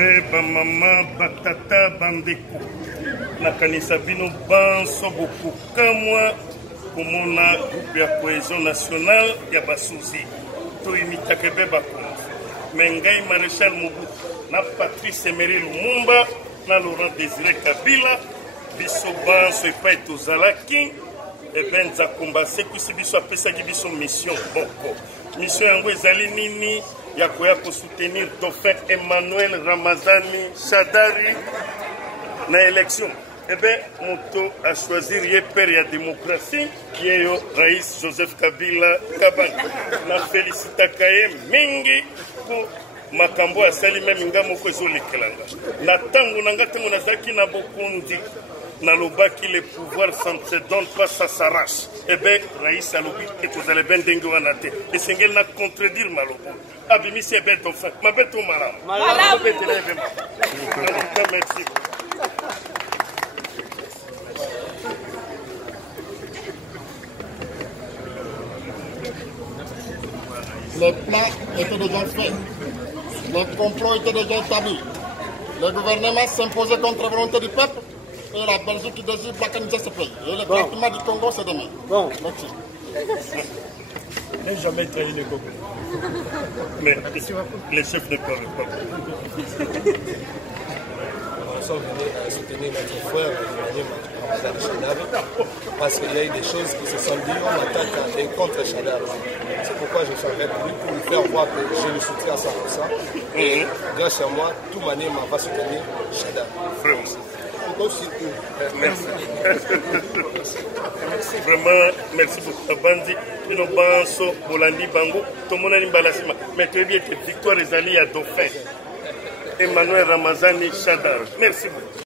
bébé, bamama, batata, bandeko. Nakanisa bino banso beaucoup. Kamwa, komona groupe ya cohésion nationale ya basuzi. To imita kebe bakonzi. Mengai Maréchal Mobutu, na Patrice Emery Lumumba, na Laurent Désiré Kabila, biso banso epai tozalaki, ben za kombase kusi biso apesaki biso mission boko. Mission yango ezali nini ya koya ko soutenir Dauphin Emmanuel Ramazani Shadari na élection. Moto a choisir ye père ya démocratie qui est yo Raïs Joseph Kabila Kabanga. Na félicitaka ye mingi pour makambo asali même ngamo ko ezolekelanga. Na tango nanga tango nazaki na bokundi. Nalobaki le pouvoir se donne pas, ça s'arrache. Raïs Alobi et vous allez bien dengue wanate. Et c'est qu'elle n'a contredire Malobo. Abimi c'est bête enfin. Ma bête au malam. Malam. Merci. Les plans étaient déjà faits. Les complots étaient déjà établis. Le gouvernement s'imposait contre la volonté du peuple. Et la Belgique qui désire balkaniser ce pays. Et le traitement du Congo, c'est demain. Bon. Merci. Je n'ai jamais trahi le Congo. Mais les chefs ne parlent pas. Nous sommes venus soutenir notre frère, Ramadan Shadari, parce qu'il y a eu des choses qui se sont dites, on attaque et contre Shadari. C'est pourquoi je suis avec lui pour lui faire voir que je le soutiens à 100%. Et grâce à moi, tout Manéma va soutenir Shadari. Vraiment. Merci. Vraiment, merci beaucoup. Bandi, nous banso, Bolandi Bango, tout le monde a balasima. Mais tu es bien que victoire est allée à Dauphin. Emmanuel Ramazani Shadar. Merci beaucoup.